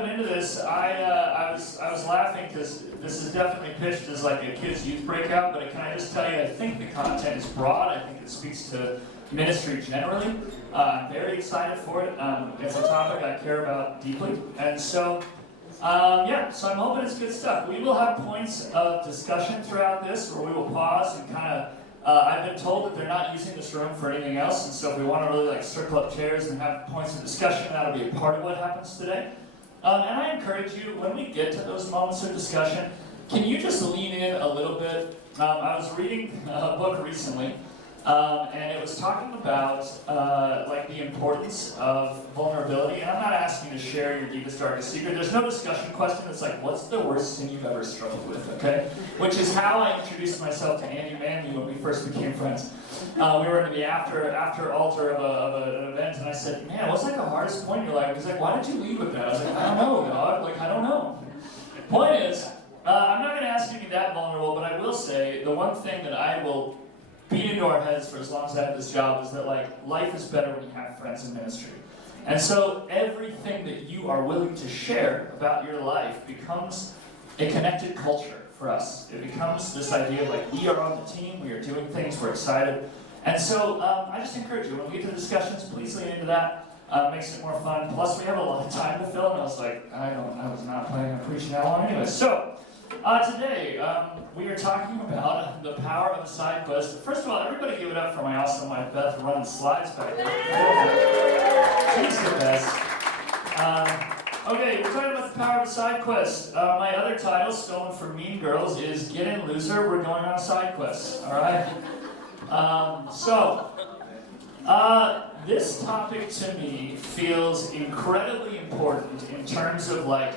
jumping into this, I was laughing because this is definitely pitched as like a kids' youth breakout, but can I just tell you, I think the content is broad. I think it speaks to ministry generally. I'm very excited for it. It's a topic I care about deeply, and so so I'm hoping it's good stuff. We will have points of discussion throughout this where we will pause and kind of. I've been told that they're not using this room for anything else, and so if we want to really like circle up chairs and have points of discussion, that'll be a part of what happens today. And I encourage you, when we get to those moments of discussion, can you just lean in a little bit? I was reading a book recently, and it was talking about like the importance of vulnerability. And I'm not asking you to share your deepest, darkest secret. There's no discussion question. It's like, what's the worst sin you've ever struggled with? Okay, which is how I introduced myself to Andy Manley when we first became friends. We were in the after altar of an event, and I said, "Man, what's like the hardest point in your life?" He's like, "Why did you lead with that?" I was like, "I don't know, dog. Like, I don't know." Point is, I'm not going to ask you to be that vulnerable, but I will say the one thing that I will beat into our heads for as long as I have this job is that like life is better when you have friends in ministry. And so everything that you are willing to share about your life becomes a connected culture for us. It becomes this idea of like we are on the team, we are doing things, we're excited. And so I just encourage you, when we get to discussions, please lean into that. Makes it more fun. Plus we have a lot of time to fill, and I was like, I was not planning on preaching that long anyway. So today, we are talking about the power of a side quest. First of all, everybody give it up for my awesome wife Beth running slides back there. She's the best. Okay, we're talking about the power of a side quest. My other title, stolen from Mean Girls, is Get In Loser, We're Going on a Side Quest. Alright? This topic to me feels incredibly important in terms of like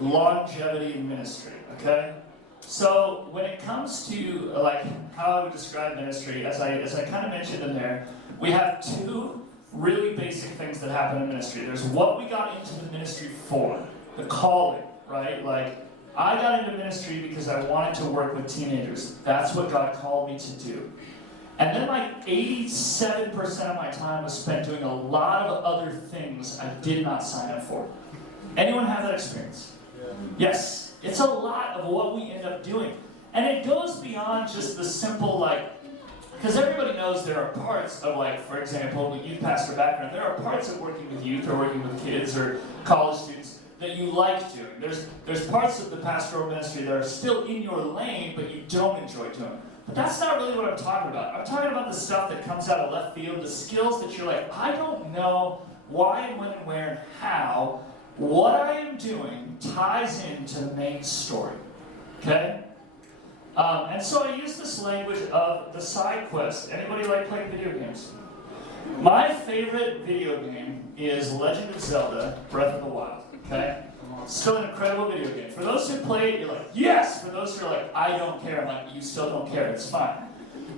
longevity in ministry. Okay? So when it comes to like how I would describe ministry, as I kind of mentioned in there, we have two really basic things that happen in ministry. There's what we got into the ministry for, the calling, right? Like I got into ministry because I wanted to work with teenagers. That's what God called me to do. And then like 87% of my time was spent doing a lot of other things I did not sign up for. Anyone have that experience? Yeah. Yes. It's a lot of what we end up doing. And it goes beyond just the simple, like, because everybody knows there are parts of, like, for example, the youth pastor background, there are parts of working with youth or working with kids or college students that you like doing. There's parts of the pastoral ministry that are still in your lane, but you don't enjoy doing. But that's not really what I'm talking about. I'm talking about the stuff that comes out of left field, the skills that you're like, I don't know why and when and where and how. What I am doing ties into the main story, okay? And so I use this language of the side quest. Anybody like playing video games? My favorite video game is Legend of Zelda: Breath of the Wild, okay? Still an incredible video game. For those who play it, you're like, yes! For those who are like, I don't care, I'm like, you still don't care, it's fine.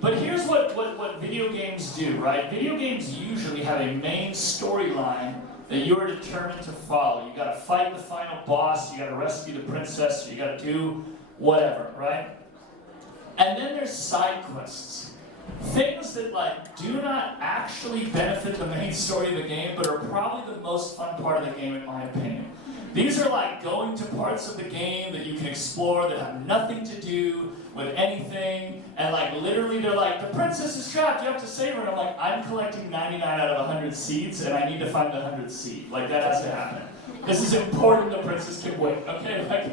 But here's what video games do, right? Video games usually have a main storyline that you are determined to follow. You gotta fight the final boss, you gotta rescue the princess, you gotta do whatever, right? And then there's side quests. Things that like do not actually benefit the main story of the game, but are probably the most fun part of the game in my opinion. These are like going to parts of the game that you can explore that have nothing to do with anything, and like literally they're like, the princess is trapped, you have to save her, and I'm like, I'm collecting 99 out of 100 seeds, and I need to find the 100th seed. Like, that has to happen. This is important, the princess can wait, okay? Like,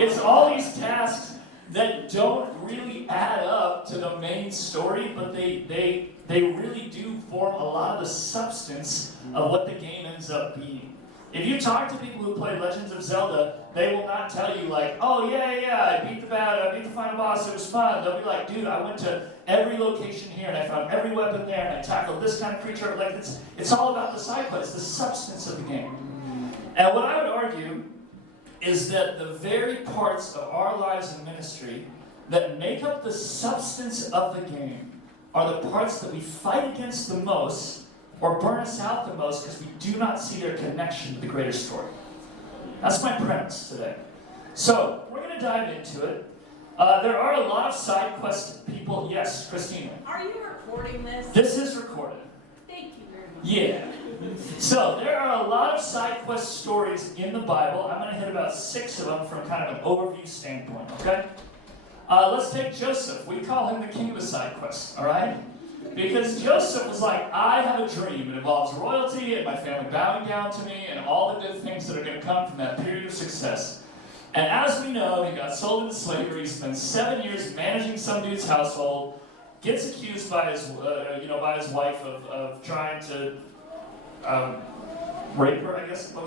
it's all these tasks that don't really add up to the main story, but they really do form a lot of the substance of what the game ends up being. If you talk to people who play Legends of Zelda, they will not tell you like, oh yeah, I beat the final boss, it was fun. They'll be like, dude, I went to every location here and I found every weapon there and I tackled this kind of creature. Like it's all about the side quest, the substance of the game. And what I would argue is that the very parts of our lives in ministry that make up the substance of the game are the parts that we fight against the most or burn us out the most because we do not see their connection to the greater story. That's my premise today. So, we're going to dive into it. There are a lot of side quest people. Yes, Christina? Are you recording this? This is recorded. Thank you very much. Yeah. So there are a lot of side quest stories in the Bible. I'm going to hit about 6 of them from kind of an overview standpoint, okay? Let's take Joseph. We call him the king of the side quest, all right? Because Joseph was like, I have a dream. It involves royalty and my family bowing down to me and all the good things that are going to come from that period of success. And as we know, he got sold into slavery, spent 7 years managing some dude's household, gets accused by his, by his wife of trying to rape her, I guess, the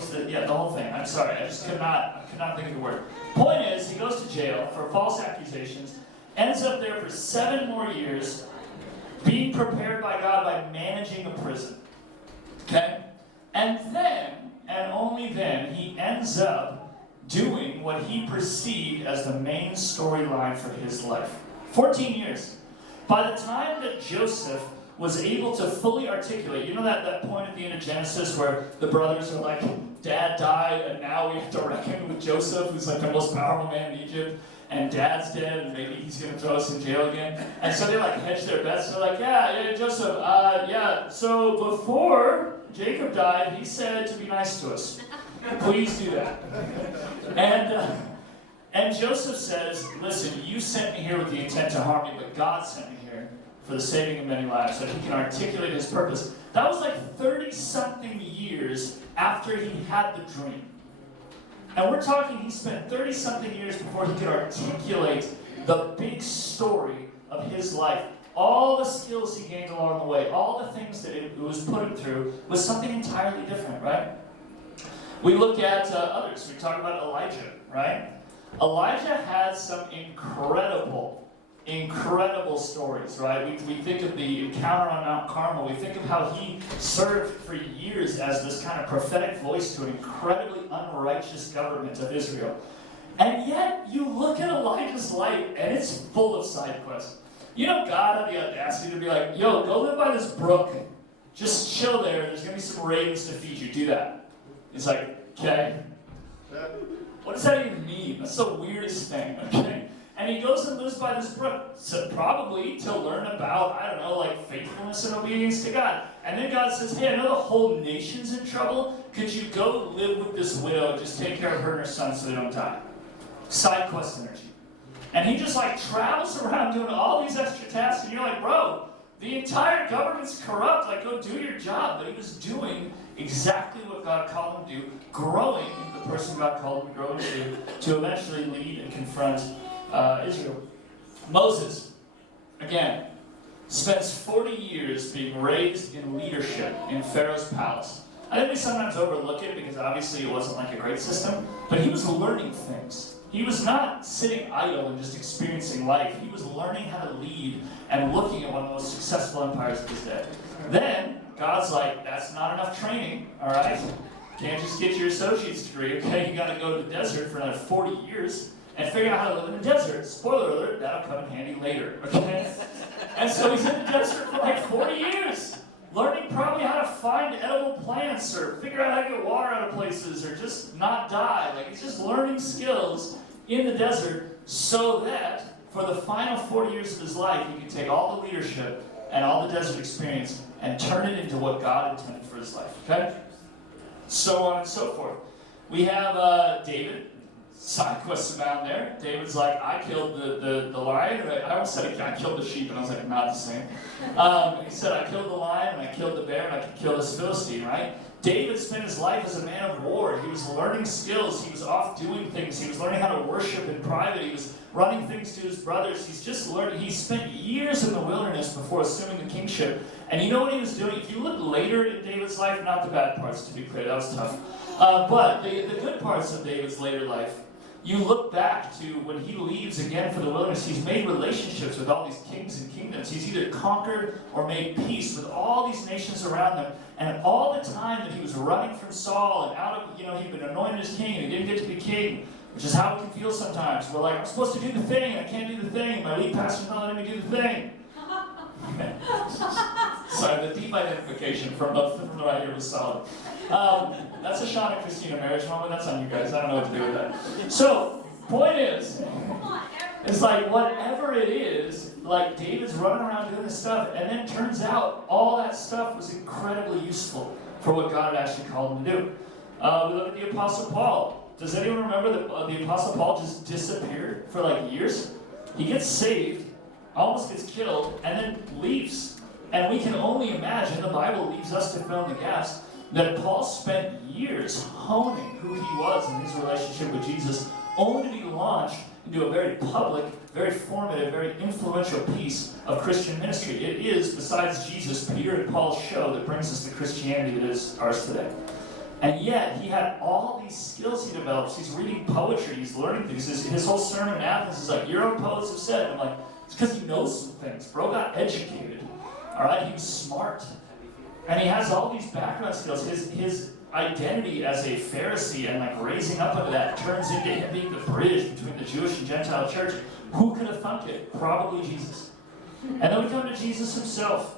whole thing. I'm sorry, I could not think of the word. Point is, he goes to jail for false accusations, ends up there for 7 more years, being prepared by God by managing a prison. Okay? And then, and only then, he ends up doing what he perceived as the main storyline for his life. 14 years. By the time that Joseph was able to fully articulate, you know that point at the end of Genesis where the brothers are like, Dad died, and now we have to reckon with Joseph, who's like the most powerful man in Egypt, and Dad's dead, and maybe he's going to throw us in jail again. And so they like hedge their bets. They're like, yeah, Joseph, so before Jacob died, he said to be nice to us. Please do that. And Joseph says, listen, you sent me here with the intent to harm me, but God sent me here for the saving of many lives, so he can articulate his purpose. That was like 30-something years after he had the dream. And we're talking, he spent 30-something years before he could articulate the big story of his life. All the skills he gained along the way, all the things that it was put him through, was something entirely different, right? We look at others. We talk about Elijah, right? Elijah had some incredible stories, right? We think of the encounter on Mount Carmel. We think of how he served for years as this kind of prophetic voice to an incredibly unrighteous government of Israel. And yet, you look at Elijah's life, and it's full of side quests. You know, God had the audacity to be like, yo, go live by this brook. Just chill there. There's going to be some ravens to feed you. Do that. He's like, okay. What does that even mean? That's the weirdest thing, okay? And he goes and lives by this brook, so probably to learn about, faithfulness and obedience to God. And then God says, hey, I know the whole nation's in trouble. Could you go live with this widow and just take care of her and her son so they don't die? Side quest energy. And he just travels around doing all these extra tasks, and you're like, bro, the entire government's corrupt. Go do your job. But he was doing exactly what God called him to do, growing into the person God called him to grow into, to eventually lead and confront Israel. Moses, again, spends 40 years being raised in leadership in Pharaoh's palace. I think we sometimes overlook it because obviously it wasn't a great system, but he was learning things. He was not sitting idle and just experiencing life. He was learning how to lead and looking at one of the most successful empires of his day. Then, God's like, that's not enough training, all right? Can't just get your associate's degree, okay? You got to go to the desert for another 40 years and figure out how to live in the desert. Spoiler alert, that'll come in handy later, okay? And so he's in the desert for 40 years, learning probably how to find edible plants or figure out how to get water out of places or just not die. He's just learning skills in the desert so that for the final 40 years of his life, he can take all the leadership and all the desert experience and turn it into what God intended for his life, okay? So on and so forth. We have David. Side quests abound there. David's like, I killed the lion, and I almost said I killed the sheep, and I was like, not the same. He said, I killed the lion, and I killed the bear, and I could kill this Philistine, right? David spent his life as a man of war. He was learning skills. He was off doing things. He was learning how to worship in private. He was running things to his brothers. He's just learning. He spent years in the wilderness before assuming the kingship. And you know what he was doing? If you look later in David's life, not the bad parts, to be clear, that was tough. But the good parts of David's later life, you look back to when he leaves again for the wilderness, he's made relationships with all these kings and kingdoms. He's either conquered or made peace with all these nations around them. And all the time that he was running from Saul and out of, he'd been anointed as king and he didn't get to be king, which is how it can feel sometimes. We're like, I'm supposed to do the thing, and I can't do the thing. My lead pastor's not letting me do the thing. Sorry, the deep identification from the right here was solid. That's a Sean and Christina marriage moment. That's on you guys. I don't know what to do with that. So, point is, it's whatever it is, David's running around doing this stuff, and then it turns out all that stuff was incredibly useful for what God had actually called him to do. We look at the Apostle Paul. Does anyone remember that the Apostle Paul just disappeared for like years? He gets saved, almost gets killed, and then leaves. And we can only imagine, the Bible leaves us to fill in the gaps, that Paul spent years honing who he was in his relationship with Jesus, only to be launched into a very public, very formative, very influential piece of Christian ministry. It is, besides Jesus, Peter and Paul's show that brings us the Christianity that is ours today. And yet, he had all these skills he develops. He's reading poetry, he's learning things. His whole sermon in Athens is like, your own poets have said. And I'm like, it's because he knows some things. Bro got educated. All right, he was smart. And he has all these background skills. His identity as a Pharisee and like raising up under that turns into him being the bridge between the Jewish and Gentile church. Who could have thunk it? Probably Jesus. And then we come to Jesus himself.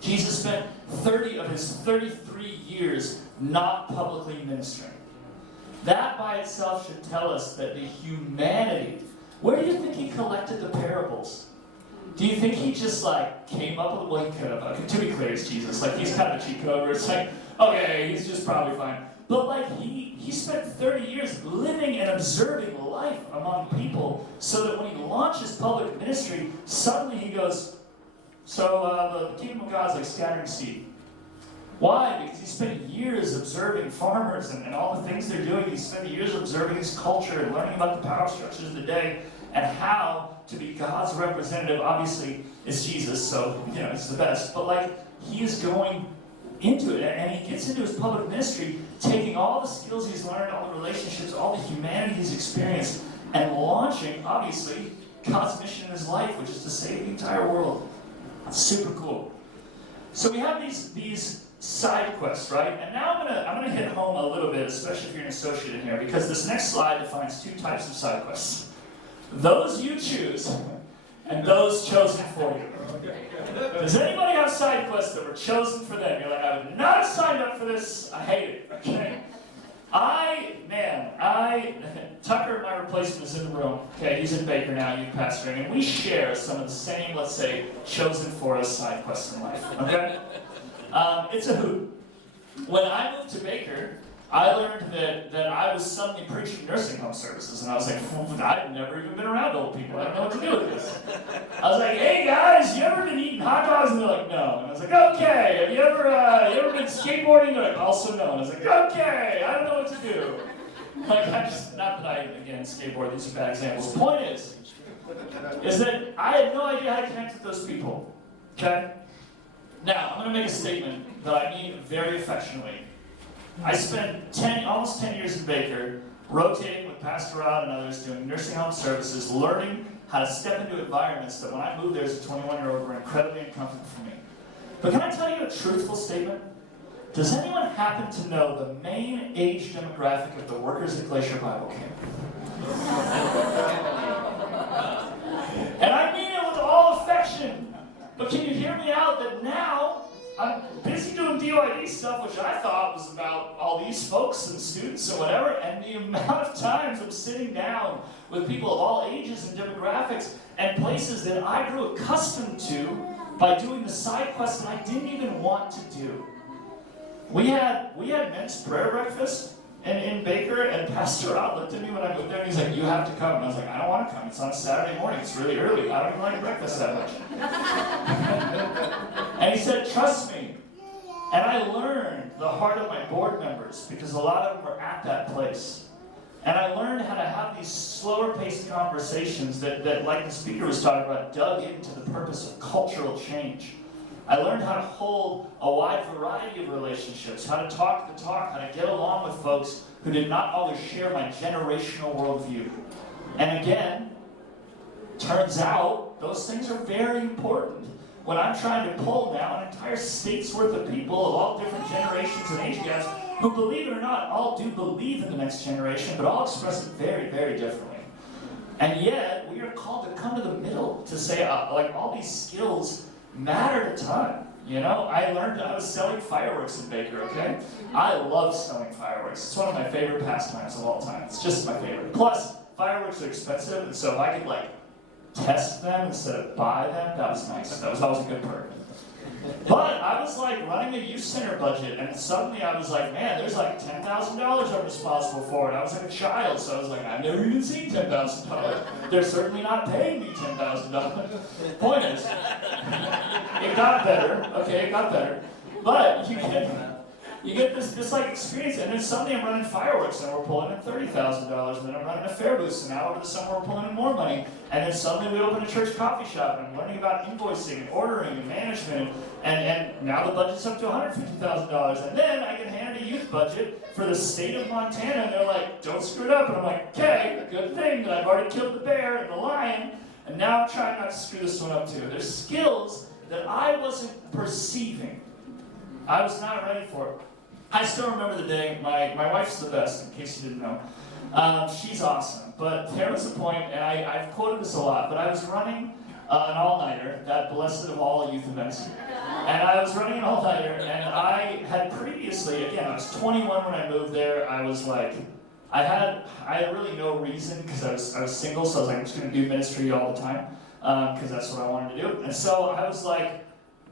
Jesus spent 30 of his 33 years not publicly ministering. That by itself should tell us that the humanity, where do you think he collected the parables? Do you think he just like came up with, well, he could have, to be clear, it's Jesus. Like he's kind of a cheat code where it's like, okay, he's just probably fine. But like he spent 30 years living and observing life among people so that when he launches public ministry, suddenly he goes, so the kingdom of God is like scattering seed. Why? Because he spent years observing farmers and all the things they're doing. He spent years observing his culture and learning about the power structures of the day and how to be God's representative. Obviously, is Jesus, so, you know, he's the best. But, like, he is going into it, and he gets into his public ministry, taking all the skills he's learned, all the relationships, all the humanity he's experienced, and launching, obviously, God's mission in his life, which is to save the entire world. It's super cool. So we have these side quests, right? And now I'm gonna hit home a little bit, especially if you're an associate in here, because this next slide defines two types of side quests. Those you choose, and those chosen for you. Does anybody have side quests that were chosen for them? You're like, I would not have signed up for this, I hate it, okay? Tucker, my replacement, is in the room. Okay, he's in Baker now, youth pastoring, and we share some of the same, let's say, chosen for us side quests in life, okay? It's a hoot. When I moved to Baker, I learned that I was suddenly preaching nursing home services, and I was like, I've never even been around old people. I don't know what to do with this. I was like, hey guys, you ever been eating hot dogs? And they're like, no. And I was like, okay. Have you ever been skateboarding? They're like, also no. And I was like, okay, I don't know what to do. Like, not that I, again, skateboard, these are bad examples. The point is that I had no idea how to connect with those people, okay? Now, I'm going to make a statement that I mean very affectionately. I spent almost 10 years in Baker, rotating with Pastor Rod and others, doing nursing home services, learning how to step into environments that when I moved there as a 21-year-old were incredibly uncomfortable for me. But can I tell you a truthful statement? Does anyone happen to know the main age demographic of the workers at Glacier Bible Camp? And I mean it with all affection. But can you hear me out that now I'm busy doing DYD stuff, which I thought was about all these folks and students and whatever, and the amount of times I'm sitting down with people of all ages and demographics and places that I grew accustomed to by doing the side quests that I didn't even want to do. We had men's prayer breakfast in Baker, and Pastor Rod looked at me when I moved there, and he's like, you have to come. And I was like, I don't want to come. It's on a Saturday morning. It's really early. I don't even like breakfast that much. And he said, trust me. And I learned the heart of my board members, because a lot of them were at that place. And I learned how to have these slower-paced conversations that, like the speaker was talking about, dug into the purpose of cultural change. I learned how to hold a wide variety of relationships, how to talk the talk, how to get along with folks who did not always share my generational worldview. And again, turns out those things are very important. When I'm trying to pull now an entire state's worth of people of all different generations and age gaps, who, believe it or not, all do believe in the next generation, but all express it very, very differently. And yet, we are called to come to the middle, to say, like, all these skills mattered a ton. You know, I was selling fireworks in Baker, okay? I love selling fireworks. It's one of my favorite pastimes of all time. It's just my favorite. Plus, fireworks are expensive, and so if I could, like, test them instead of buy them, that was nice. That was always a good perk. But I was like running a youth center budget, and suddenly I was like, man, there's like $10,000 I'm responsible for. And I was like a child, so I was like, I've never even seen $10,000. They're certainly not paying me $10,000. Point is, it got better. Okay, it got better. But you get this like experience, and then suddenly I'm running fireworks, and we're pulling in $30,000, and then I'm running a fair boost, and now over the summer we're pulling in more money, and then suddenly we open a church coffee shop, and I'm learning about invoicing and ordering and management, and now the budget's up to $150,000, and then I get handed a youth budget for the state of Montana, and they're like, don't screw it up, and I'm like, okay, good thing that I've already killed the bear and the lion, and now I'm trying not to screw this one up too. There's skills that I wasn't perceiving. I was not ready for it. I still remember the day, my wife's the best, in case you didn't know. She's awesome, but there was a point, and I've quoted this a lot, but I was running an all-nighter, that blessed of all youth events, and I was running an all-nighter, and I had previously, again, I was 21 when I moved there. I was like, I had really no reason, because I was single, so I was like, I'm just going to do ministry all the time, because that's what I wanted to do, and so I was like,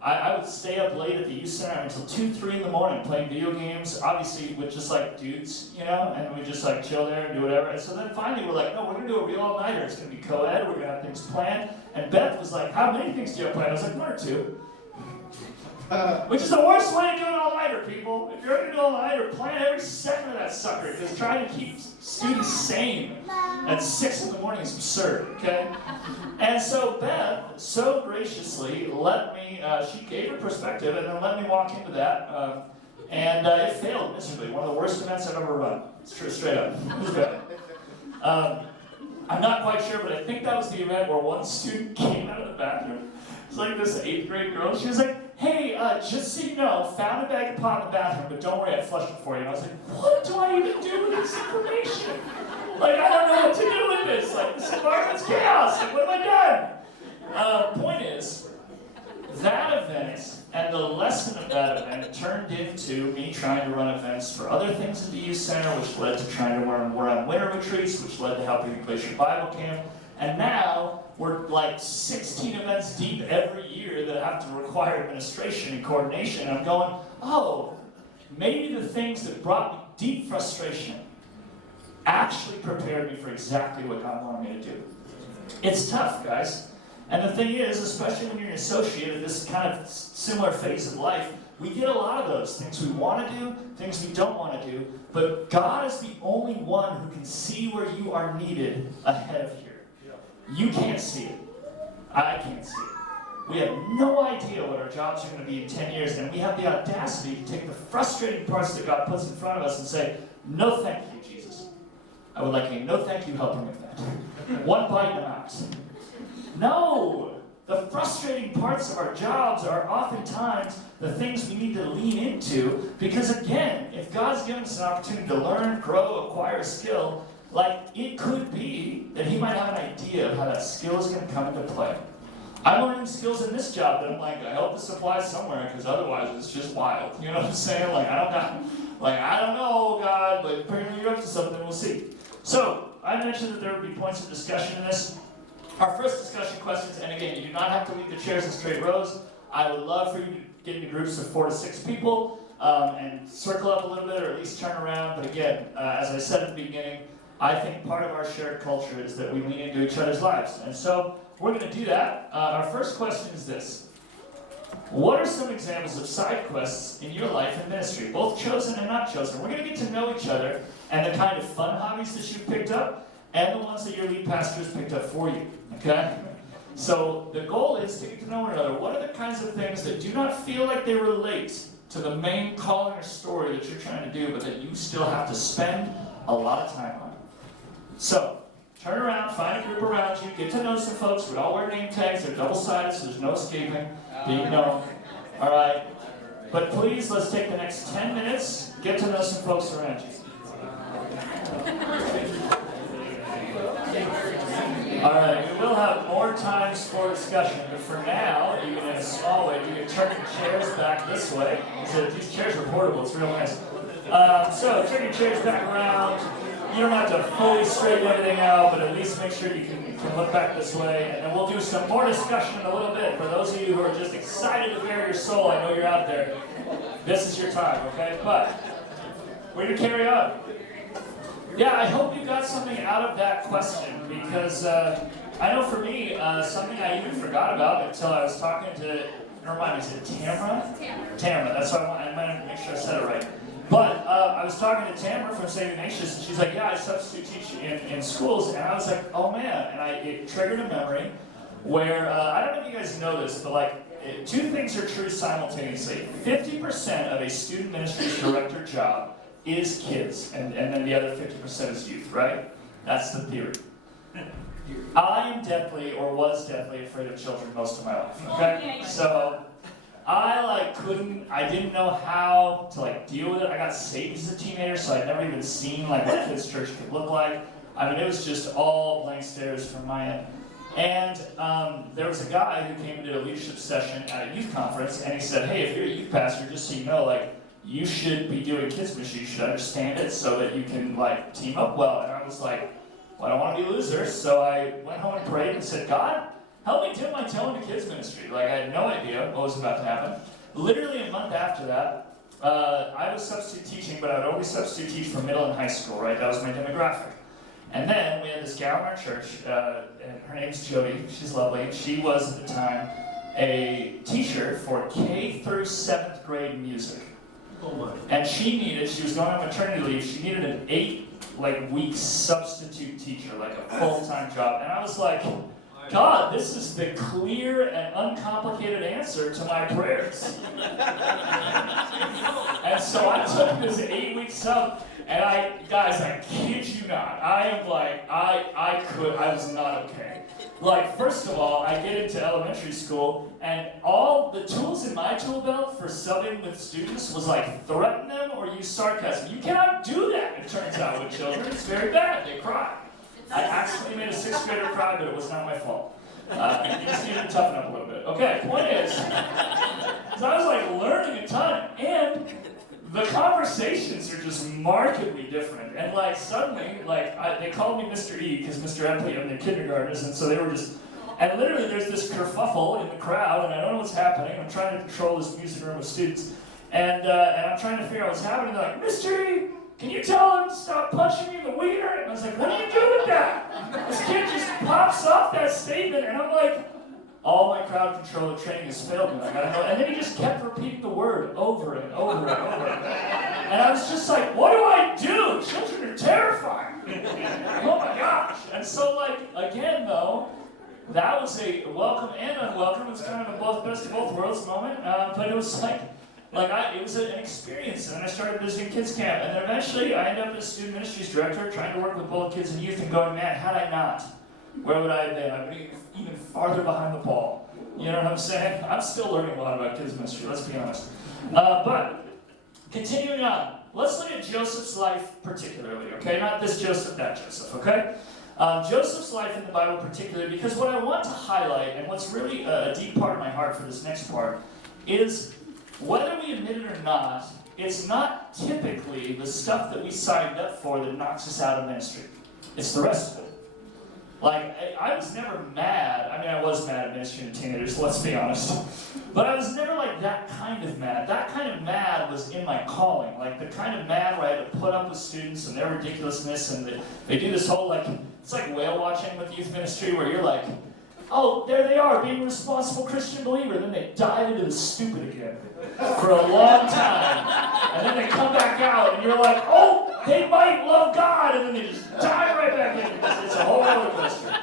I would stay up late at the youth center until 2, 3 in the morning playing video games, obviously with just like dudes, you know, and we just like chill there and do whatever. And so then finally we're like, no, we're going to do a real all-nighter. It's going to be co-ed, we're going to have things planned. And Beth was like, how many things do you have planned? I was like, 1 or 2. Which is the worst way to do an all-nighter, people. If you're going to do an all-nighter, plan every second of that sucker, because trying to keep students sane at 6 in the morning is absurd, okay? And so Beth so graciously let me, she gave her perspective and then let me walk into that, and it failed miserably. One of the worst events I've ever run. It's true, straight up. It was bad. I'm not quite sure, but I think that was the event where one student came out of the bathroom. It's like this 8th grade girl. She was like, hey, just so you know, found a bag of pot in the bathroom, but don't worry, I flushed it for you. And I was like, what do I even do with this information? Like, I don't know what to do with this. Like, this environment's chaos. Like, what have I done? Point is, that event and the lesson of that event turned into me trying to run events for other things at the youth center, which led to trying to run winter retreats, which led to helping the Glacier Bible Camp. And now, we're like 16 events deep every year that have to require administration and coordination. And I'm going, oh, maybe the things that brought me deep frustration actually prepared me for exactly what God wanted me to do. It's tough, guys. And the thing is, especially when you're an associate of this kind of similar phase of life, we get a lot of those things we want to do, things we don't want to do, but God is the only one who can see where you are needed ahead of here. You can't see it. I can't see it. We have no idea what our jobs are going to be in 10 years, and we have the audacity to take the frustrating parts that God puts in front of us and say, no thank you, Jesus. I would like a no thank you helping with that. One bite and I'm out. No! The frustrating parts of our jobs are oftentimes the things we need to lean into, because again, if God's given us an opportunity to learn, grow, acquire a skill, like, it could be that he might have an idea of how that skill is going to come into play. I'm learning skills in this job that I'm like, I hope this applies somewhere, because otherwise it's just wild. You know what I'm saying? Like, I don't know, God, but apparently you're up to something, we'll see. So, I mentioned that there would be points of discussion in this. Our first discussion questions, and again, you do not have to leave the chairs in straight rows. I would love for you to get into groups of 4 to 6 people, and circle up a little bit, or at least turn around. But again, as I said at the beginning, I think part of our shared culture is that we lean into each other's lives. And so we're going to do that. Our first question is this. What are some examples of side quests in your life and ministry, both chosen and not chosen? We're going to get to know each other and the kind of fun hobbies that you've picked up and the ones that your lead pastor has picked up for you. Okay? So the goal is to get to know one another. What are the kinds of things that do not feel like they relate to the main calling or story that you're trying to do, but that you still have to spend a lot of time on? So, turn around, find a group around you, get to know some folks. We all wear name tags, they're double-sided, so there's no escaping. Being known. All right. But please, let's take the next 10 minutes, get to know some folks around you. All right, we will have more times for discussion, but for now, even in a small way, you can turn your chairs back this way. So these chairs are portable, it's real nice. So turn your chairs back around. you don't have to fully straighten everything out, but at least make sure you can look back this way. And then we'll do some more discussion in a little bit. For those of you who are just excited to bare your soul, I know you're out there. This is your time, okay? But we're going to carry on. Yeah, I hope you got something out of that question, because I know for me, something I even forgot about until I was talking to, remind me, is it Tamara? Tamara, that's what I might make sure I said it right. But I was talking to Tamara from St. Ignatius, and she's like, yeah, I substitute teach in schools, and I was like, oh man, and it triggered a memory where, I don't know if you guys know this, but like, two things are true simultaneously. 50% of a student ministries director job is kids, and then the other 50% is youth, right? That's the theory. I am deathly, or was deathly, afraid of children most of my life, okay? So, I didn't know how to deal with it. I got saved as a teenager, so I'd never even seen what kids' church could look like. I mean, it was just all blank stares from my end. And there was a guy who came and did a leadership session at a youth conference, and he said, hey, if you're a youth pastor, just so you know, you should be doing kids ministry. You should understand it so that you can team up well. And I was like, well, I don't want to be losers. So I went home and prayed and said, God, help me dip my toe into kids ministry. I had no idea what was about to happen. Literally a month after that, I was substitute teaching, but I would only substitute teach for middle and high school, right? That was my demographic. And then we had this gal in our church, and her name's Jody. She's lovely. She was at the time a teacher for K through 7th grade music. Oh my. And she was going on maternity leave, she needed an 8-week substitute teacher, a full-time job. And I was like, God, this is the clear and uncomplicated answer to my prayers. And so I took this 8-week sub, and I kid you not, I was not okay. First of all, I get into elementary school, and all the tools in my tool belt for subbing with students was threaten them or use sarcasm. You cannot do that, it turns out, with children. It's very bad. They cry. I accidentally made a 6th grader cry, but it was not my fault. You just need to toughen up a little bit. Okay, point is, so I was learning a ton, and the conversations are just markedly different. And suddenly, they called me Mr. E because Mr. Epley and the kindergartners, and so they were just, and literally there's this kerfuffle in the crowd, and I don't know what's happening. I'm trying to control this music room of students, and I'm trying to figure out what's happening. They're like, Mr. E, can you tell him to stop punching me in the wiener? And I was like, what do you do with that? This kid just pops off that statement, and I'm like, all my crowd control training has failed me. I gotta know. And then he just kept repeating the word over and over and over. And I was just like, what do I do? Children are terrifying. Oh my gosh. And so again though, that was a welcome and unwelcome. It was kind of a best of both worlds moment. But it was it was an experience, and then I started visiting kids camp, and then eventually I ended up as student ministries director, trying to work with both kids and youth, and going, man, had I not, where would I have been? I'd be even farther behind the ball. You know what I'm saying? I'm still learning a lot about kids ministry, let's be honest. But, continuing on, let's look at Joseph's life particularly, okay? Not this Joseph, that Joseph, okay? Joseph's life in the Bible particularly, because what I want to highlight, and what's really a deep part of my heart for this next part, is whether we admit it or not, it's not typically the stuff that we signed up for that knocks us out of ministry. It's the rest of it. I was never mad. I mean, I was mad at ministry and teenagers, let's be honest. But I was never that kind of mad. That kind of mad was in my calling. The kind of mad where I had to put up with students and their ridiculousness, and they do this whole, it's like whale watching with youth ministry, where you're like, oh, there they are, being a responsible Christian believer, and then they dive into the stupid again for a long time. And then they come back out, and you're like, oh, they might love God, and then they just dive right back in. It's a whole roller coaster.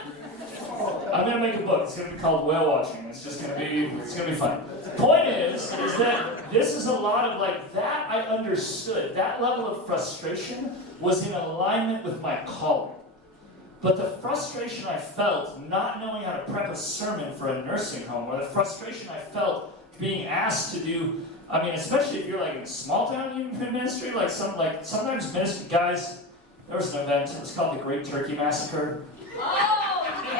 I'm going to make a book. It's going to be called Whale Watching. It's going to be fun. The point is that this is a lot of that I understood. That level of frustration was in alignment with my calling. But the frustration I felt not knowing how to prep a sermon for a nursing home, or the frustration I felt being asked to do, especially if you're in small town youth ministry, sometimes ministry guys, there was an event, it was called the Great Turkey Massacre. Oh!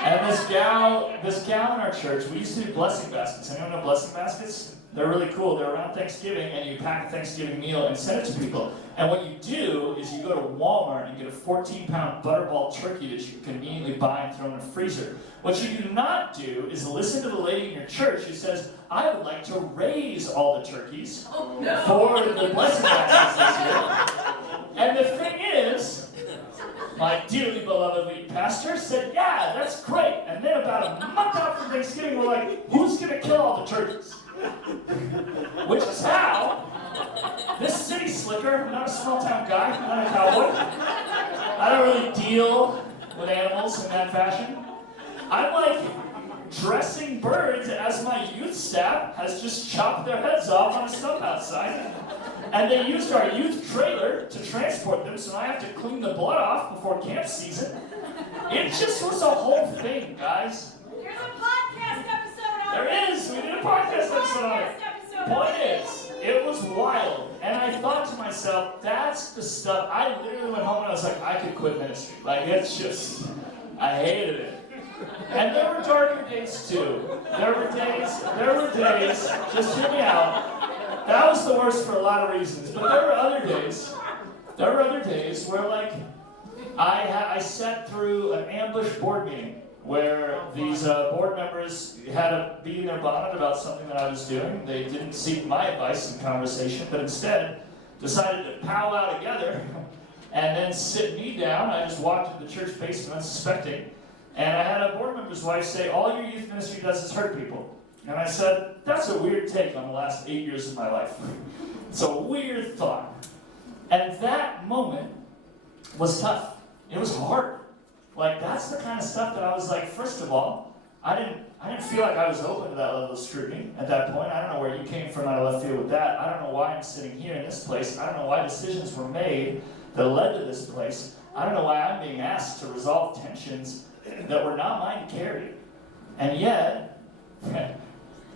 And this gal in our church, we used to do blessing baskets. Anyone know blessing baskets? They're really cool. They're around Thanksgiving, and you pack a Thanksgiving meal and send it to people. And what you do is you go to Walmart and get a 14-pound butterball turkey that you can conveniently buy and throw in a freezer. What you do not do is listen to the lady in your church who says, I would like to raise all the turkeys for the blessing baskets this year. And the thing is, my dearly beloved lead pastor said, yeah, that's great. And then about a month out from Thanksgiving, we're like, who's going to kill all the turkeys? Which is how this city slicker, I'm not a small town guy, I'm not a cowboy. I don't really deal with animals in that fashion. I'm like dressing birds as my youth staff has just chopped their heads off on a stump outside. And they used our youth trailer to transport them, so now I have to clean the blood off before camp season. It just was a whole thing, guys. There's a podcast episode on it. There is. We did a podcast episode on it. Point is, it was wild. And I thought to myself, that's the stuff. I literally went home and I was like, I could quit ministry. Like, it's just, I hated it. And there were darker days too. There were days, just hear me out. That was the worst for a lot of reasons. But there were other days where, like, I sat through an ambush board meeting where these board members had a beating their bonnet about something that I was doing. They didn't seek my advice in conversation, but instead decided to powwow together and then sit me down. I just walked into the church basement unsuspecting, and I had a board member's wife say, all your youth ministry does is hurt people. And I said, that's a weird take on the last 8 years of my life. It's a weird thought. And that moment was tough. It was hard. Like, that's the kind of stuff that I was like, first of all, I didn't feel like I was open to that level of scrutiny at that point. I don't know where you came from out of left field with that. I don't know why I'm sitting here in this place. I don't know why decisions were made that led to this place. I don't know why I'm being asked to resolve tensions that were not mine to carry. And yet,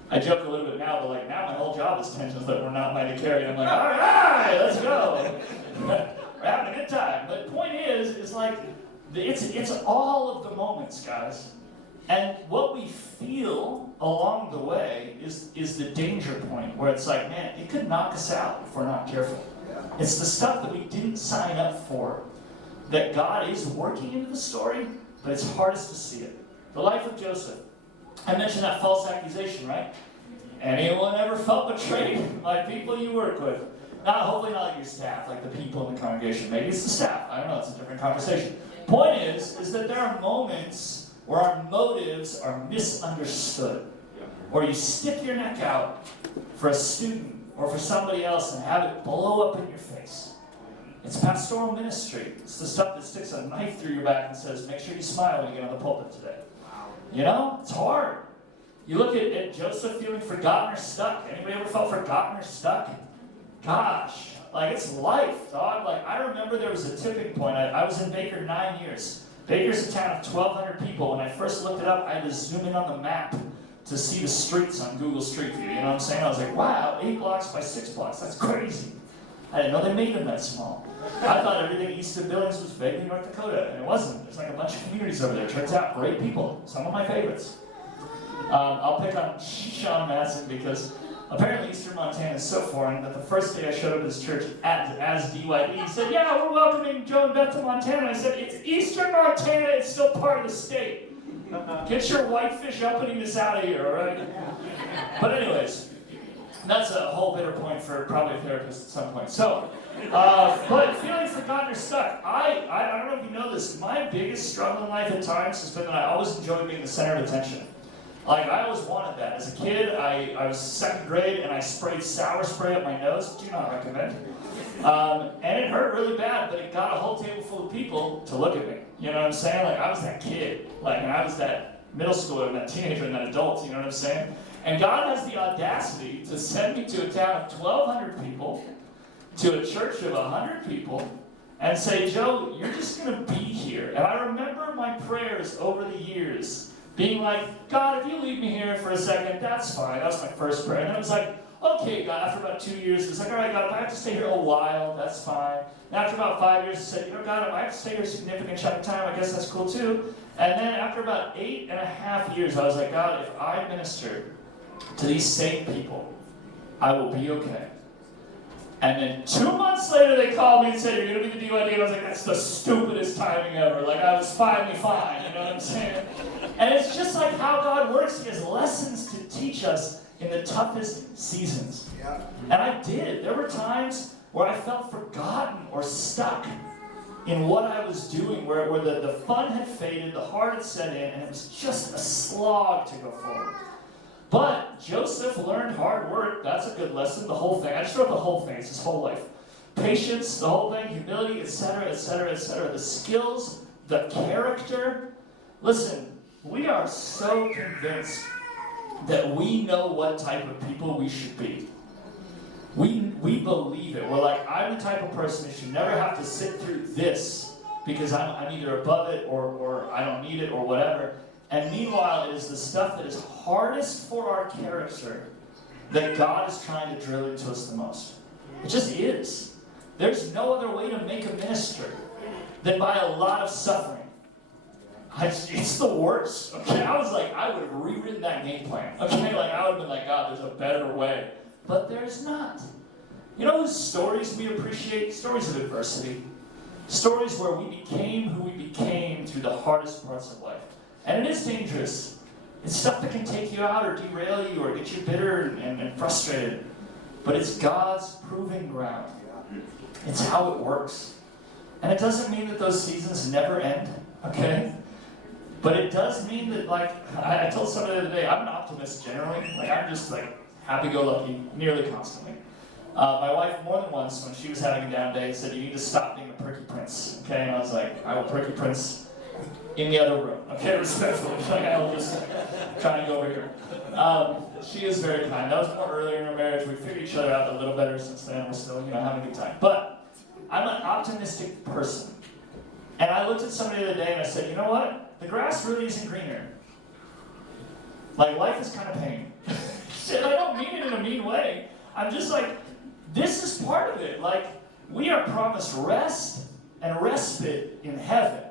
I joke a little bit now, but like now my whole job is tensions that were not mine to carry. And I'm like, all right, let's go. We're having a good time. But the point is like, it's all of the moments, guys. And what we feel along the way is the danger point, where it's like, man, it could knock us out if we're not careful. It's the stuff that we didn't sign up for that God is working into the story, but it's hardest to see it. The life of Joseph. I mentioned that false accusation, right? Anyone ever felt betrayed by people you work with? Hopefully not like your staff, like the people in the congregation. Maybe it's the staff. I don't know. It's a different conversation. Point is that there are moments where our motives are misunderstood. Or you stick your neck out for a student or for somebody else and have it blow up in your face. It's pastoral ministry. It's the stuff that sticks a knife through your back and says, make sure you smile when you get on the pulpit today. You know, it's hard. You look at Joseph feeling forgotten or stuck. Anybody ever felt forgotten or stuck? Gosh, like it's life, dog. Like I remember there was a tipping point. I was in Baker 9 years. Baker's a town of 1,200 people. When I first looked it up, I had to zoom in on the map to see the streets on Google Street View. You know what I'm saying? I was like, wow, 8 blocks by 6 blocks. That's crazy. I didn't know they made them that small. I thought everything east of Billings was vaguely North Dakota, and it wasn't. There's like a bunch of communities over there. Turns out, great people. Some of my favorites. I'll pick on Sean Madsen because apparently Eastern Montana is so foreign that the first day I showed up at his church as DYD, he said, yeah, we're welcoming Joe and Beth to Montana. I said, it's Eastern Montana, it's still part of the state. Get your whitefish uppityness out of here, all right? But anyways, that's a whole bitter point for probably a therapist at some point. So, but feeling forgotten or stuck. I don't know if you know this, my biggest struggle in life at times has been that I always enjoyed being the center of attention. Like, I always wanted that. As a kid, I was second grade, and I sprayed sour spray up my nose. Do not recommend. And it hurt really bad, but it got a whole table full of people to look at me. You know what I'm saying? Like, I was that kid. Like, and I was that middle schooler, and that teenager, and that adult. You know what I'm saying? And God has the audacity to send me to a town of 1,200 people, to a church of 100 people, and say, Joe, you're just going to be here. And I remember my prayers over the years being like, God, if you leave me here for a second, that's fine. That was my first prayer. And then it was like, okay, God, after about 2 years, it was like, all right, God, if I have to stay here a while, that's fine. And after about 5 years, I said, God, if I have to stay here a significant chunk of time, I guess that's cool too. And then after about 8.5 years, I was like, God, if I minister to these same people, I will be okay. And then 2 months later, they called me and said, you're going to be the DYD. And I was like, that's the stupidest timing ever. Like, I was finally fine, you know what I'm saying? And it's just like how God works. He has lessons to teach us in the toughest seasons. Yeah. And I did. There were times where I felt forgotten or stuck in what I was doing, where the fun had faded, the heart had set in, and it was just a slog to go forward. But Joseph learned hard work. That's a good lesson. The whole thing. I just wrote the whole thing. It's his whole life. Patience, the whole thing, humility, etc., etc., etc. The skills, the character. Listen, we are so convinced that we know what type of people we should be. We believe it. We're like, I'm the type of person who should never have to sit through this because I'm either above it or I don't need it or whatever. And meanwhile, it is the stuff that is hardest for our character that God is trying to drill into us the most. It just is. There's no other way to make a minister than by a lot of suffering. It's the worst. Okay, I was like, I would have rewritten that game plan. Okay, like I would have been like, God, there's a better way. But there's not. You know whose stories we appreciate? Stories of adversity. Stories where we became who we became through the hardest parts of life. And it is dangerous. It's stuff that can take you out or derail you or get you bitter and frustrated. But it's God's proving ground. It's how it works. And it doesn't mean that those seasons never end, okay? But it does mean that, like, I told somebody the other day, I'm an optimist generally. Like, I'm just, like, happy-go-lucky nearly constantly. My wife, more than once, when she was having a down day, said, you need to stop being a perky prince, okay? And I was like, I will perky prince in the other room, okay, respectfully. Like, I will just try and go over here. She is very kind. That was more earlier in our marriage. We figured each other out a little better since then. We're still, having a good time. But I'm an optimistic person. And I looked at somebody the other day and I said, you know what? The grass really isn't greener. Like, life is kind of pain. And I don't mean it in a mean way. I'm just like, this is part of it. Like, we are promised rest and respite in heaven.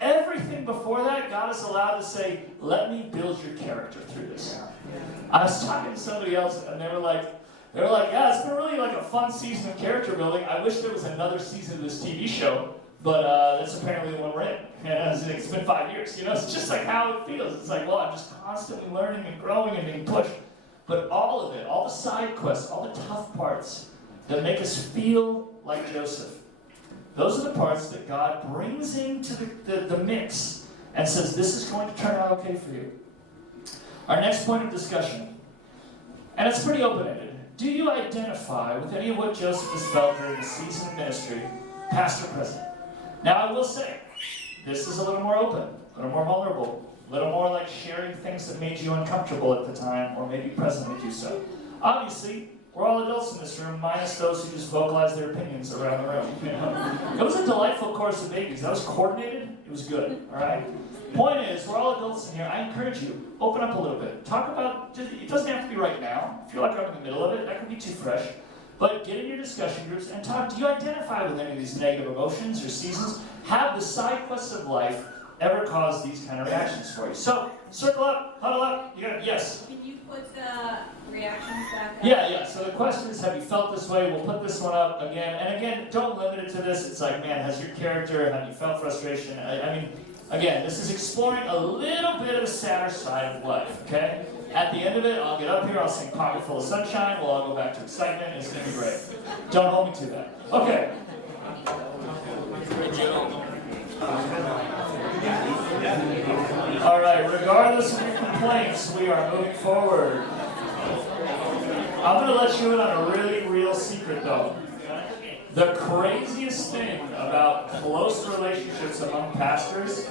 Everything before that, God is allowed to say, let me build your character through this. I was talking to somebody else, and they were like, yeah, it's been really like a fun season of character building. I wish there was another season of this TV show, but that's apparently the one we're in. And it's been 5 years. It's just like how it feels. It's like, well, I'm just constantly learning and growing and being pushed. But all of it, all the side quests, all the tough parts that make us feel like Joseph, those are the parts that God brings into the mix and says, this is going to turn out okay for you. Our next point of discussion, and it's pretty open-ended. Do you identify with any of what Joseph has felt during the season of ministry, past or present? Now, I will say, this is a little more open, a little more vulnerable, a little more like sharing things that made you uncomfortable at the time, or maybe presently do so. Obviously, we're all adults in this room, minus those who just vocalize their opinions around the room. It was a delightful course of babies. That was coordinated. It was good, all right? Point is, we're all adults in here. I encourage you, open up a little bit. Talk about, it doesn't have to be right now. If you're like I'm in the middle of it, that could be too fresh. But get in your discussion groups and talk. Do you identify with any of these negative emotions or seasons? Have the side quests of life ever caused these kind of reactions for you? So, circle up, huddle up. You got yes? Can you put the reactions back up? Yeah. So the question is, have you felt this way? We'll put this one up again. And again, don't limit it to this. It's like, man, has your character, have you felt frustration? I mean, again, this is exploring a little bit of the sadder side of life, okay? At the end of it, I'll get up here, I'll sing Pocket Full of Sunshine, we'll all go back to excitement, and it's going to be great. Don't hold me to that. Okay. All right, regardless of your complaints, we are moving forward. I'm going to let you in on a really real secret, though. The craziest thing about close relationships among pastors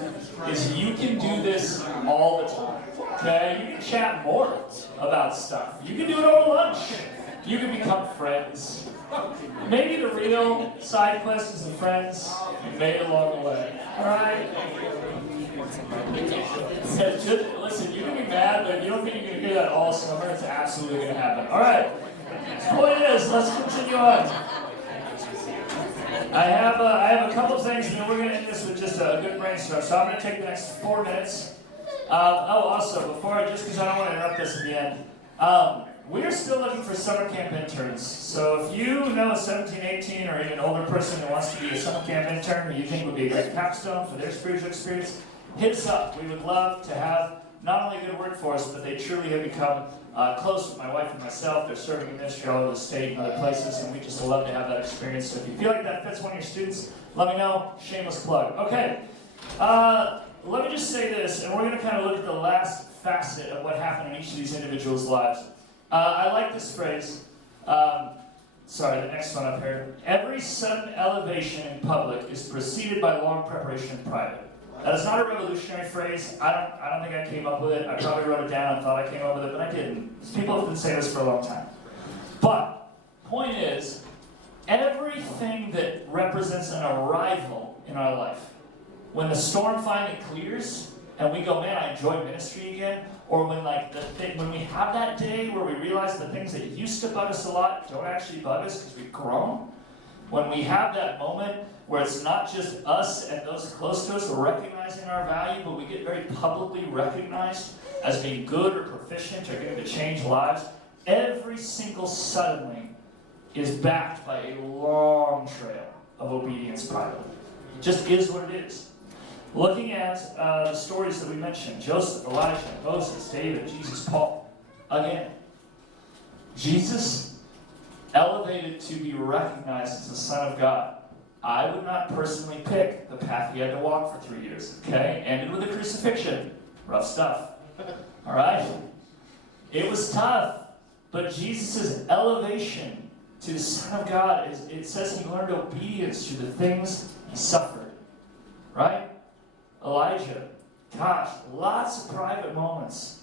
is you can do this all the time, okay? You can chat more about stuff. You can do it over lunch. You can become friends. Maybe the real side quest is the friends you made along the way, all right? Listen, you can be mad, but you don't think you're going to hear that all summer. It's absolutely going to happen. All right. Point is, let's continue on. I have a couple things, and then we're going to end this with just a good brainstorm. So I'm going to take the next 4 just because I don't want to interrupt this at the end, we are still looking for summer camp interns. So if you know a 17, 18, or even older person who wants to be a summer camp intern, who you think would be a great capstone for their spiritual experience, hit us up. We would love to have not only a good workforce, but they truly have become close with my wife and myself. They're serving in ministry all over the state and other places, and we just love to have that experience. So if you feel like that fits one of your students, let me know. Shameless plug. Okay, let me just say this, and we're going to kind of look at the last facet of what happened in each of these individuals' lives. I like this phrase. Sorry, the next one up here. Every sudden elevation in public is preceded by long preparation in private. That is not a revolutionary phrase. I don't think I came up with it. I probably wrote it down and thought I came up with it, but I didn't. People have been saying this for a long time. But, point is, everything that represents an arrival in our life, when the storm finally clears, and we go, man, I enjoy ministry again, or when when we have that day where we realize the things that used to bug us a lot don't actually bug us because we've grown, when we have that moment where it's not just us and those close to us recognizing our value, but we get very publicly recognized as being good or proficient or going to change lives, every single suddenly is backed by a long trail of obedience privately. It just is what it is. Looking at the stories that we mentioned, Joseph, Elijah, Moses, David, Jesus, Paul. Again, Jesus elevated to be recognized as the Son of God. I would not personally pick the path he had to walk for 3 years, okay? Ended with a crucifixion. Rough stuff. All right? It was tough, but Jesus' elevation to the Son of God, it says he learned obedience through the things he suffered. Right? Elijah, gosh, lots of private moments.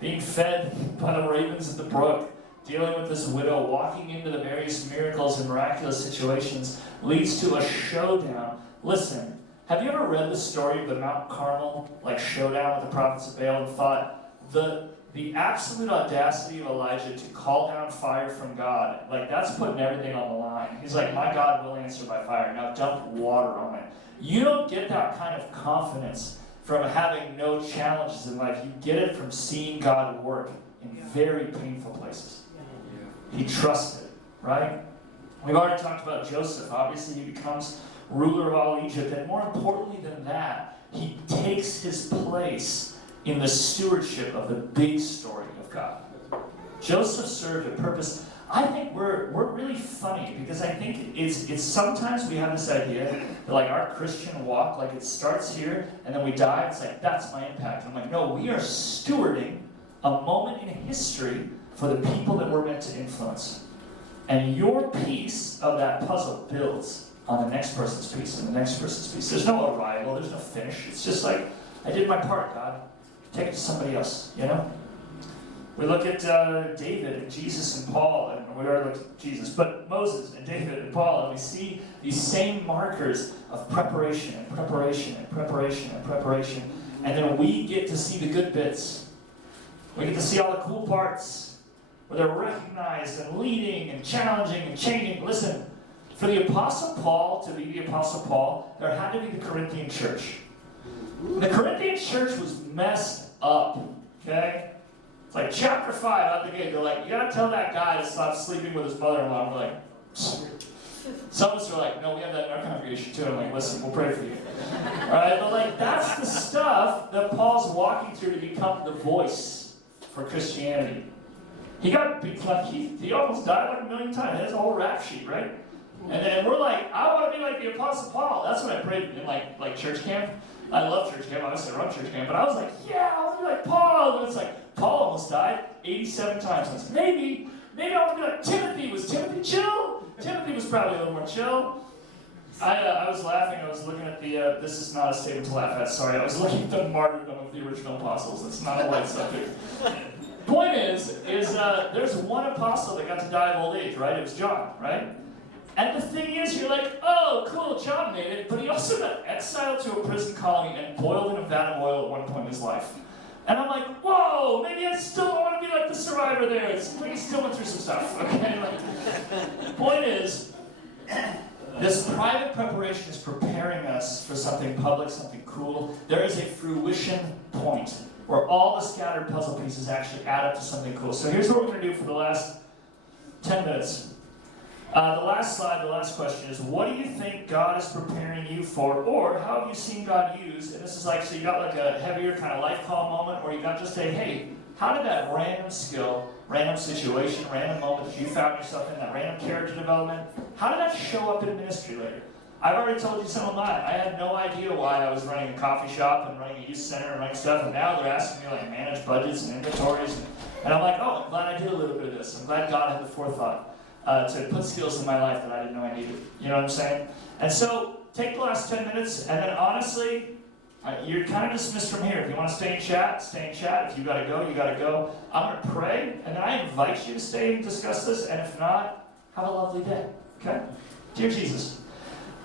Being fed by the ravens at the brook, dealing with this widow, walking into the various miracles and miraculous situations leads to a showdown. Listen, have you ever read the story of the Mount Carmel showdown with the prophets of Baal and thought the absolute audacity of Elijah to call down fire from God, that's putting everything on the line. He's like, my God will answer by fire. Now dump water on it. You don't get that kind of confidence from having no challenges in life. You get it from seeing God work in very painful places. He trusted, right? We've already talked about Joseph. Obviously, he becomes ruler of all Egypt. And more importantly than that, he takes his place in the stewardship of the big story of God. Joseph served a purpose. I think we're really funny because I think it's sometimes we have this idea that our Christian walk, it starts here and then we die. It's that's my impact. I'm like, no, we are stewarding a moment in history for the people that we're meant to influence. And your piece of that puzzle builds on the next person's piece and the next person's piece. There's no arrival, there's no finish. It's just I did my part, God. Take it to somebody else, We look at David and Jesus and Paul, and we already looked at Jesus, but Moses and David and Paul, and we see these same markers of preparation and preparation and preparation and preparation, and then we get to see the good bits. We get to see all the cool parts, where they're recognized and leading and challenging and changing. Listen, for the Apostle Paul to be the Apostle Paul, there had to be the Corinthian church. The Corinthian church was messed up, okay? It's chapter 5 out the gate. They're you gotta tell that guy to stop sleeping with his mother-in-law. We're some of us are no, we have that in our congregation too. I'm listen, we'll pray for you. All right, but that's the stuff that Paul's walking through to become the voice for Christianity. He got beat, he almost died 1,000,000 times. That's a whole rap sheet, right? And then we're I want to be like the Apostle Paul. That's what I prayed in church camp. I love church camp. Obviously, I run church camp. But I was yeah, I want to be like Paul. And it's Paul almost died 87 times. I was maybe I want to be like Timothy. Was Timothy chill? Timothy was probably a little more chill. I was laughing. I was looking at the, this is not a statement to laugh at, sorry. I was looking at the martyrdom of the original apostles. It's not a light subject. Point is there's one apostle that got to die of old age, right? It was John, right? And the thing is, you're oh, cool, John made it, but he also got exiled to a prison colony and boiled in a vat of oil at one point in his life. And I'm like, whoa, maybe I still don't want to be like the survivor there. It seems like he still went through some stuff. Okay? The point is, this private preparation is preparing us for something public, something cool. There is a fruition point where all the scattered puzzle pieces actually add up to something cool. So here's what we're going to do for the last 10 minutes. The last slide, the last question is, what do you think God is preparing you for, or how have you seen God use? And this is like, so you got like a heavier kind of life call moment, or you got just a, hey, how did that random skill, random situation, random moment that you found yourself in, that random character development, how did that show up in ministry later? I've already told you some of mine. I had no idea why I was running a coffee shop and running a youth center and running stuff, and now they're asking me like manage budgets and inventories, and I'm like, oh, I'm glad I did a little bit of this. I'm glad God had the forethought to put skills in my life that I didn't know I needed. You know what I'm saying? And so, take the last 10 minutes, and then honestly, you're kind of dismissed from here. If you want to stay in chat, stay in chat. If you got to go, you got to go. I'm going to pray, and then I invite you to stay and discuss this, and if not, have a lovely day. Okay? Dear Jesus,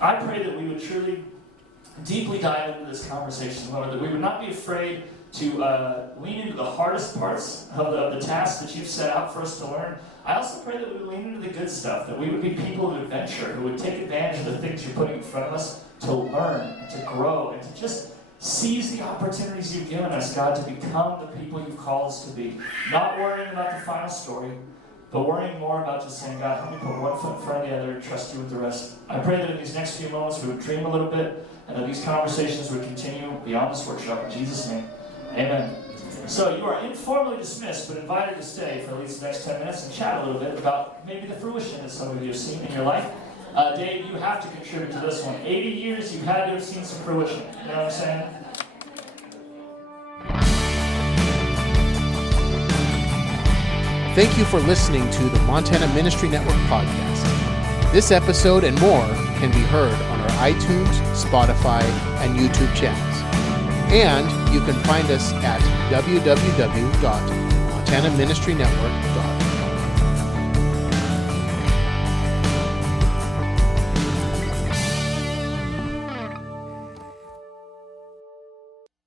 I pray that we would truly, deeply dive into this conversation, Lord, that we would not be afraid to lean into the hardest parts of the tasks that you've set out for us to learn. I also pray that we would lean into the good stuff, that we would be people of adventure who would take advantage of the things you're putting in front of us to learn and to grow and to just seize the opportunities you've given us, God, to become the people you've called us to be. Not worrying about the final story, but worrying more about just saying, God, help me put one foot in front of the other and trust you with the rest. I pray that in these next few moments we would dream a little bit and that these conversations would continue beyond this workshop. In Jesus' name, amen. So you are informally dismissed, but invited to stay for at least the next 10 minutes and chat a little bit about maybe the fruition that some of you have seen in your life. Dave, you have to contribute to this one. 80 years, you've had to have seen some fruition. You know what I'm saying? Thank you for listening to the Montana Ministry Network podcast. This episode and more can be heard on our iTunes, Spotify, and YouTube channels. And you can find us at www.montanaministrynetwork.com.